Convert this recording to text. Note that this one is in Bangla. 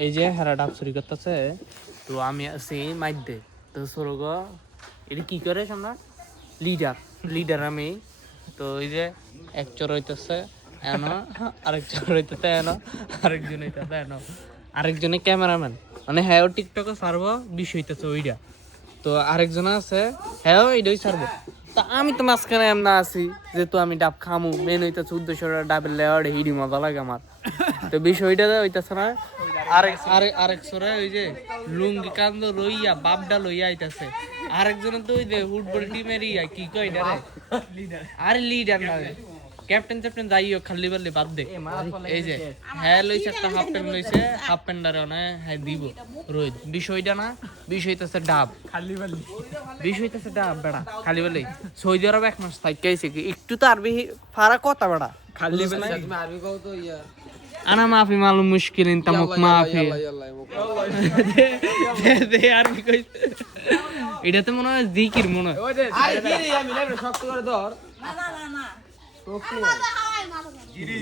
এই যে হেরা ডাব চুরি করতেছে, তো আমি আছি মাইদে, তো সরগ এটা কি করে আমরা লিডার আমি, তো এই যে এক চোর হইতেছে এনো, আরেক চোর হইতেছে এনো, আরেকজন হইতেছে এনো, আরেকজনে ক্যামেরাম্যান, মানে হ্যাঁ টিকটকে ছাড়বো বিষয় হইতেছে ওইটা, তো আরেকজন আছে হ্যাঁ এইটাই ছাড়বো। তা আমি তো মাঝখানে এমন আছি, যেহেতু আমি ডাব খামু, মেন হইতেছে উদ্দেশ্য ডাবের লেয়ার হিডি মজা লাগে আমার, তো বিষয়টা হইতেছে না। আরেক সরে ওই যে লুঙ্গি কান্দ লইয়া বাপডা লইয়া আইতাছে, আরেকজন তো ওই যে ফুটবল টিমের ইয়া কি কই ডারে আরে লিডার না, ক্যাপ্টেন যাইও খালি বললে বাদ দে। এই যে হ্যাঁ লইছে একটা হাফ প্যান্ট লইছে, হাফ প্যান্টারে হ্যাঁ দিব রোজ, বিষয়টা না, বিষয় হইতেছে ডাব খালি বললি, বিষয় হইতেছে ডাব বেড়া খালি বললেই। সৌদি আরব 1 মাস থাকি আইছে কি একটু তো আরবি ফারা কথা বেড়া খালি বললে তুমি আরবি কও তো ইয়া আনা মাফি মালুম মুশকিল ইনতা মুক মাফি দে আরবি কইছে, এটাতে মনে হয় জিকির মনে হয়। আরে কি রে আমি লাইভে শক্ত করে ধর, না না না